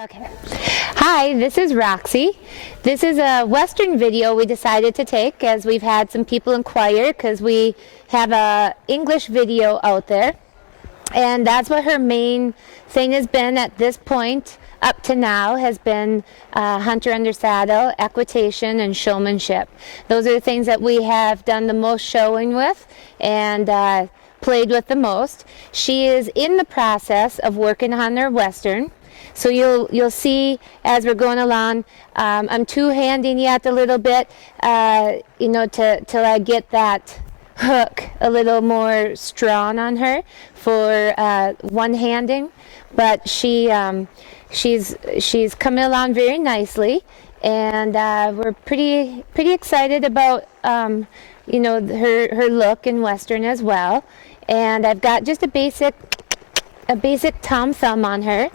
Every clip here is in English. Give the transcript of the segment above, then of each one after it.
Okay. Hi, this is Roxy. This is a Western video we decided to take as we've had some people inquire because we have a English video out there. And that's what her main thing has been at this point up to now has been hunter under saddle, equitation, and showmanship. Those are the things that we have done the most showing with and played with the most. She is in the process of working on her Western. So you'll see as we're going along, I'm two-handing yet a little bit, till I get that hook a little more strong on her for one-handing. But she's coming along very nicely, and we're pretty excited about her look in Western as well. And I've got just a basic Tom Thumb on her.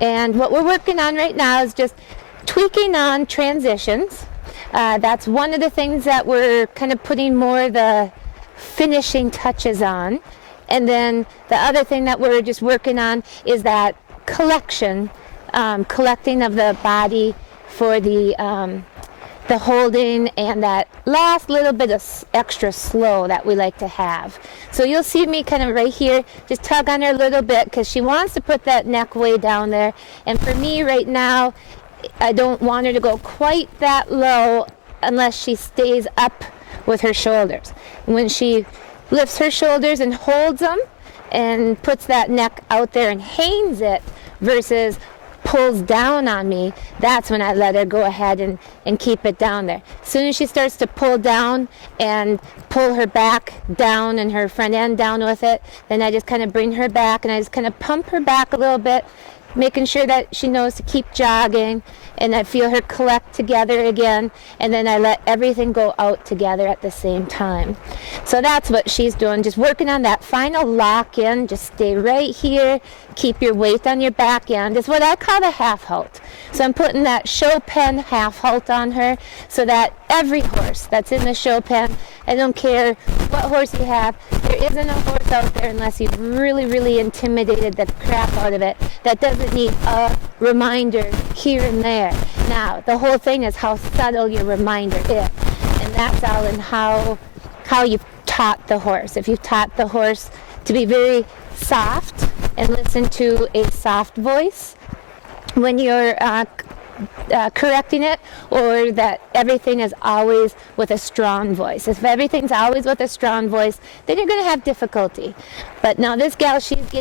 And what we're working on right now is just tweaking on transitions. That's one of the things that we're kind of putting more the finishing touches on. And then the other thing that we're just working on is that collecting of the body for the holding and that last little bit of extra slow that we like to have. So you'll see me kind of right here, just tug on her a little bit because she wants to put that neck way down there. And for me right now, I don't want her to go quite that low unless she stays up with her shoulders. When she lifts her shoulders and holds them and puts that neck out there and hangs it versus pulls down on me, that's when I let her go ahead and keep it down there. As soon as she starts to pull down and pull her back down and her front end down with it, then I just kind of bring her back and I just kind of pump her back a little bit, making sure that she knows to keep jogging, and I feel her collect together again, and then I let everything go out together at the same time. So that's what she's doing, just working on that final lock in. Just stay right here, keep your weight on your back end. It's what I call the half-halt. So I'm putting that show pen half-halt on her so that every horse that's in the show pen, I don't care what horse you have, there isn't a horse out there unless you've really intimidated the crap out of it that doesn't need a reminder here and there. Now, the whole thing is how subtle your reminder is, and that's all in how you've taught the horse. If you've taught the horse to be very soft and listen to a soft voice when you're correcting it, or that everything is always with a strong voice. If everything's always with a strong voice, then you're going to have difficulty. But now this gal, she's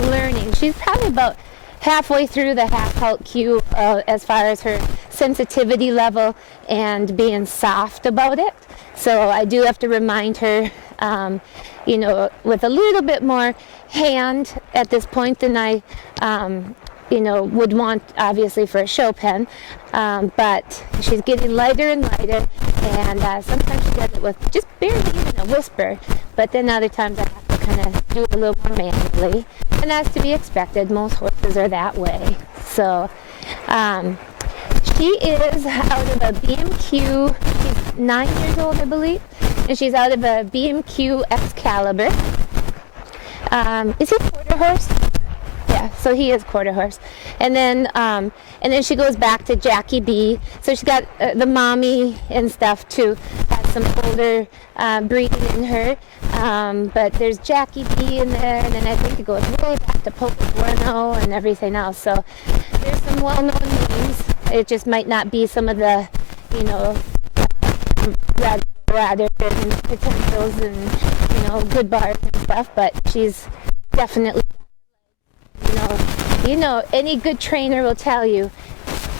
learning. She's probably about halfway through the half-halt cue as far as her sensitivity level and being soft about it. So I do have to remind her, with a little bit more hand at this point than I would want, obviously, for a show pen. But she's getting lighter and lighter, and sometimes she does it with just barely even a whisper, but then other times I have to kind of do it a little more manually, and that's to be expected. Most horses are that way. So she is out of a BMQ, she's 9 years old, I believe, and she's out of a BMQ Excalibur. Is he a quarter horse? Yeah, so he is quarter horse. And then she goes back to Jackie B. So she's got the mommy and stuff too. Has some older breeding in her. But there's Jackie B in there, and then I think it goes way back to Poco Bueno and everything else. So there's some well-known names. It just might not be some of the, rather than potentials and, good bars and stuff. But she's definitely, any good trainer will tell you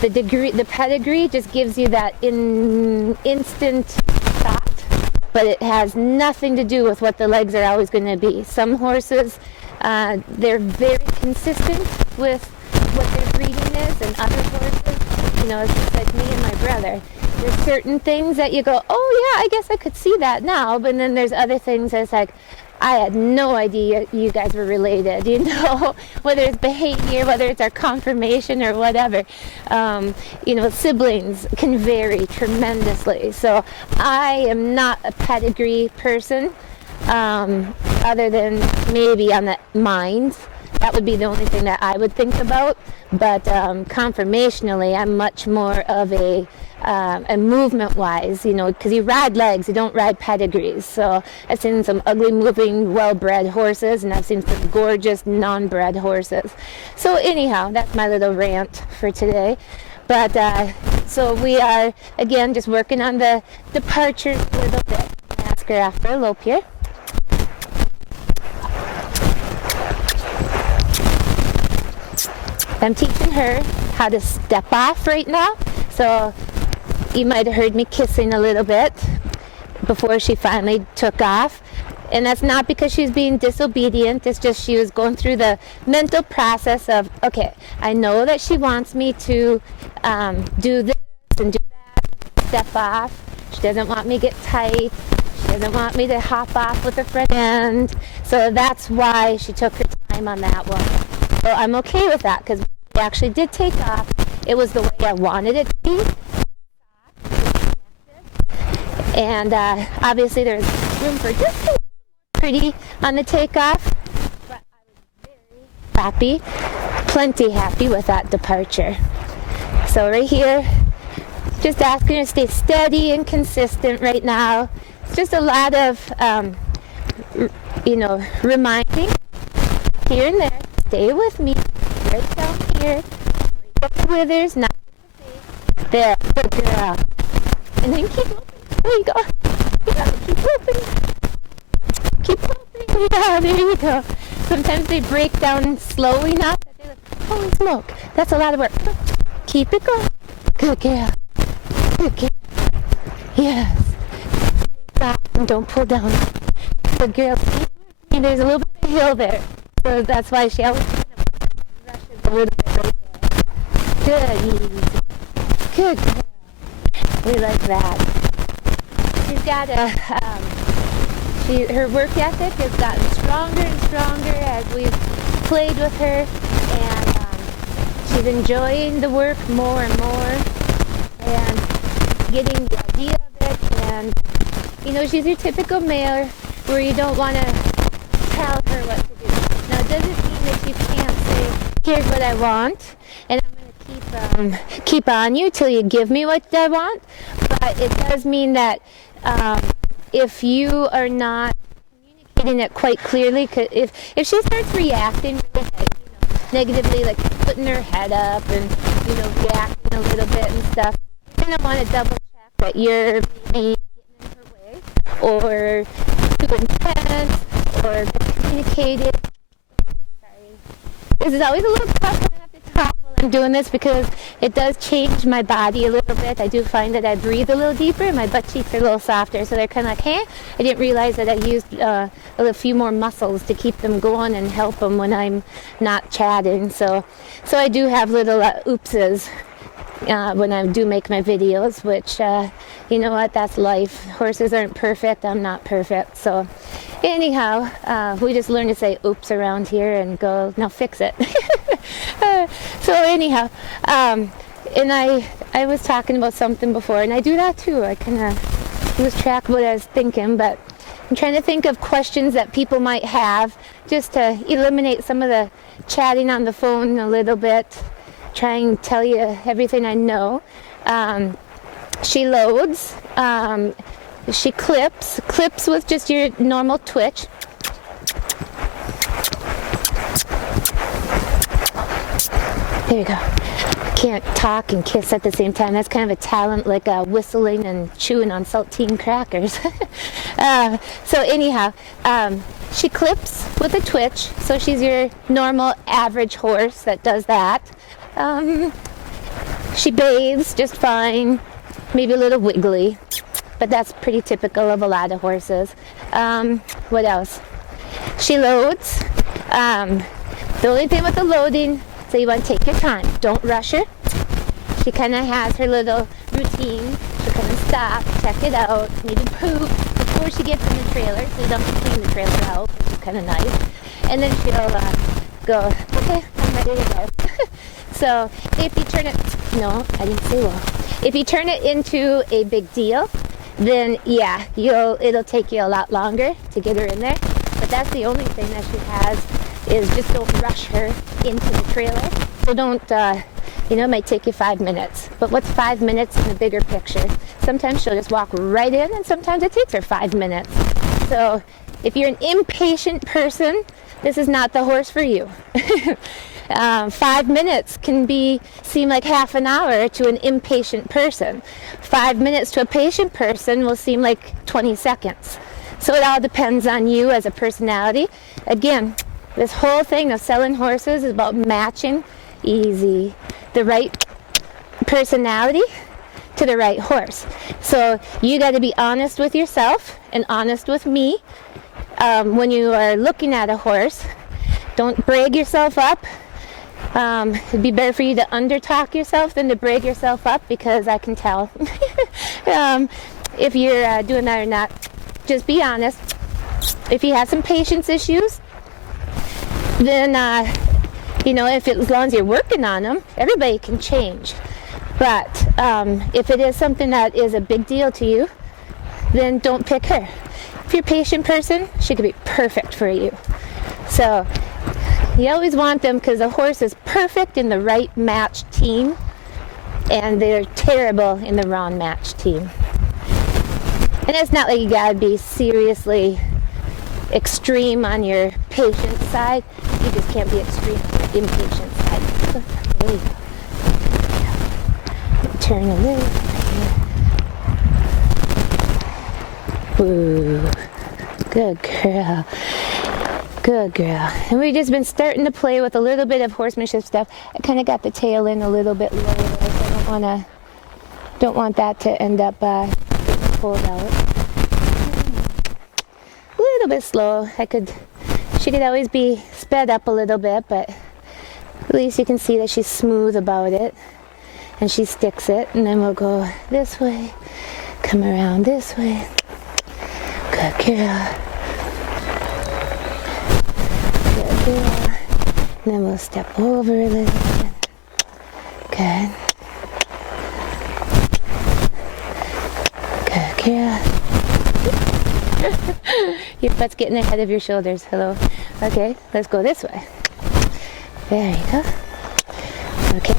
the pedigree just gives you that instant thought, but it has nothing to do with what the legs are always going to be. Some horses, they're very consistent with what their breeding is, and other horses, it's just like me and my brother. There's certain things that you go, oh yeah, I guess I could see that now, but then there's other things that's like, I had no idea you guys were related, whether it's behavior, whether it's our conformation or whatever. Siblings can vary tremendously. So I am not a pedigree person, other than maybe on the mind. that would be the only thing that I would think about. But conformationally, I'm much more of a movement-wise, you know, because you ride legs, you don't ride pedigrees. So I've seen some ugly moving, well-bred horses, and I've seen some gorgeous non-bred horses. So anyhow, that's my little rant for today. But so we are, again, just working on the departure a little bit. Ask her after Lope here. I'm teaching her how to step off right now. So you might have heard me kissing a little bit before she finally took off. And that's not because she's being disobedient. It's just she was going through the mental process of, okay, I know that she wants me to do this and do that, step off. She doesn't want me to get tight. She doesn't want me to hop off with a front end. So that's why she took her time on that one. So I'm okay with that because we actually did take off. It was the way I wanted it to be. And obviously there's room for just a little pretty on the takeoff, but I was very happy, plenty happy with that departure. So right here, just asking her to stay steady and consistent right now. It's just a lot of, you know, reminding here and there, stay with me, right down here, break up the withers, not the face. There, good girl. And then keep looking. There you go. You gotta keep flipping. Keep flipping. Yeah, there you go. Sometimes they break down slow enough that they're like, holy smoke, that's a lot of work. Keep it going. Good girl. Good girl. Yes. Stop and don't pull down. Good girl. And there's a little bit of a hill there. So that's why she always kind of rushes a little bit right there. Good, easy. Good girl. We like that. She's got her work ethic has gotten stronger and stronger as we've played with her, and she's enjoying the work more and more and getting the idea of it. And you know, she's your typical mare where you don't want to tell her what to do. Now, it doesn't mean that you can't say, here's what I want, and I'm going to keep on you till you give me what I want. But it does mean that if you are not communicating it quite clearly, if she starts reacting negatively, like putting her head up and, you know, reacting a little bit and stuff, you're going to want to double check that you're maybe getting in her way or too intense or communicated. Sorry. This is always a little tough when I have to talk while I'm doing this because it does change my body a little bit. I do find that I breathe a little deeper and my butt cheeks are a little softer, so they're kind of like, hey, I didn't realize that I used a few more muscles to keep them going and help them when I'm not chatting. So I do have little oopses when I do make my videos, which, you know what, that's life. Horses aren't perfect. I'm not perfect. So anyhow, we just learn to say oops around here and go, now fix it. So anyhow, and I was talking about something before, and I do that too. I kind of lose track of what I was thinking, but I'm trying to think of questions that people might have just to eliminate some of the chatting on the phone a little bit. Try and tell you everything I know. She loads. She clips. Clips with just your normal twitch. There you go. Can't talk and kiss at the same time. That's kind of a talent, like whistling and chewing on saltine crackers. So anyhow, she clips with a twitch. So she's your normal average horse that does that. She bathes just fine, maybe a little wiggly, but that's pretty typical of a lot of horses. What else? She loads. The only thing with the loading, so you want to take your time. Don't rush her. She kind of has her little routine. She'll kind of stop, check it out, maybe poop before she gets in the trailer, so you don't have to clean the trailer out, which is kind of nice. And then she'll go, okay, I'm ready to go. So if you turn it, no, I didn't say well. If you turn it into a big deal, then yeah, it'll take you a lot longer to get her in there. But that's the only thing that she has is just don't rush her into the trailer. So don't, you know, it might take you 5 minutes. But what's 5 minutes in the bigger picture? Sometimes she'll just walk right in, and sometimes it takes her 5 minutes. So if you're an impatient person, this is not the horse for you. 5 minutes can seem like half an hour to an impatient person. 5 minutes to a patient person will seem like 20 seconds. So it all depends on you as a personality. Again, this whole thing of selling horses is about matching the right personality to the right horse. So you got to be honest with yourself and honest with me when you are looking at a horse. Don't brag yourself up. It'd be better for you to under-talk yourself than to brag yourself up, because I can tell if you're doing that or not. Just be honest. If you have some patience issues, then you know, as long as you're working on them, everybody can change. But if it is something that is a big deal to you, then don't pick her. If you're a patient person, she could be perfect for you. So you always want them, because a horse is perfect in the right matched team, and they're terrible in the wrong matched team. And it's not like you gotta be seriously extreme on your patient side. You just can't be extreme on your impatient side. There you go. Turn a little bit. Ooh, good girl. Good girl. And we've just been starting to play with a little bit of horsemanship stuff. I kind of got the tail in a little bit lower, so I don't want that to end up getting pulled out. A little bit slow. She could always be sped up a little bit, but at least you can see that she's smooth about it, and she sticks it. And then we'll go this way, come around this way. Good girl. And then we'll step over a little bit. Good. Good girl. Your butt's getting ahead of your shoulders. Hello. Okay, let's go this way. There you go. Okay.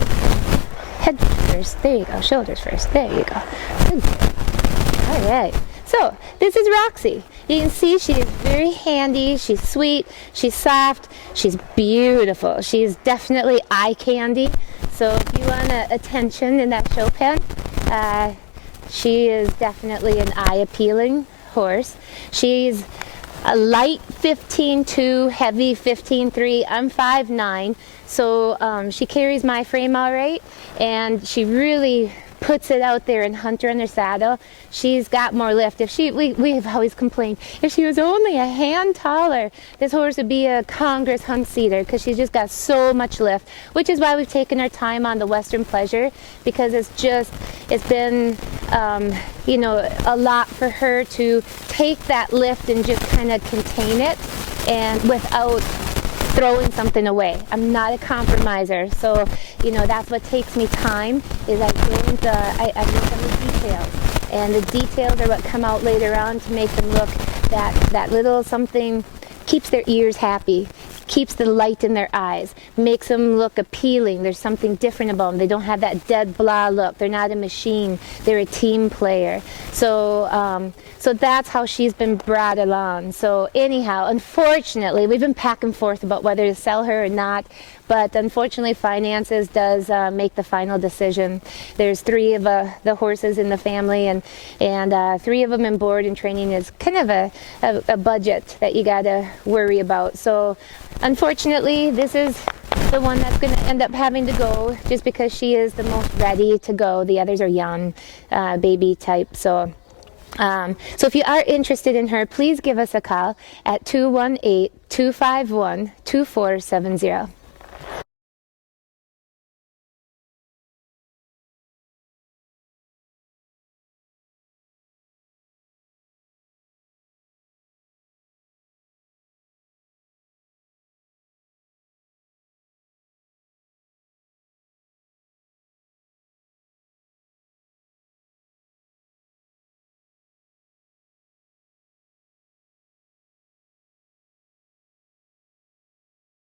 Head first. There you go. Shoulders first. There you go. Good. All right. So, this is Roxy. You can see she is very handy, she's sweet, she's soft, she's beautiful. She's definitely eye candy. So if you want attention in that show pen, she is definitely an eye-appealing horse. She's a light 15.2, heavy 15.3. I'm 5'9", so she carries my frame all right, and she really puts it out there and hunter in her saddle. She's got more lift. We've always complained, if she was only a hand taller, this horse would be a Congress hunt seater, because she's just got so much lift, which is why we've taken our time on the Western Pleasure, because it's been you know, a lot for her to take that lift and just kind of contain it, and without throwing something away. I'm not a compromiser, so you know, that's what takes me time, is I look on the details, and the details are what come out later on to make them look that little something. Keeps their ears happy, keeps the light in their eyes, makes them look appealing. There's something different about them. They don't have that dead blah look. They're not a machine. They're a team player. So so that's how she's been brought along. So anyhow, unfortunately, we've been back and forth about whether to sell her or not. But unfortunately, finances does make the final decision. There's 3 of the horses in the family, and 3 of them in board and training is kind of a budget that you got to worry about. So unfortunately, this is the one that's going to end up having to go, just because she is the most ready to go. The others are young, baby type. So if you are interested in her, please give us a call at 218-251-2470.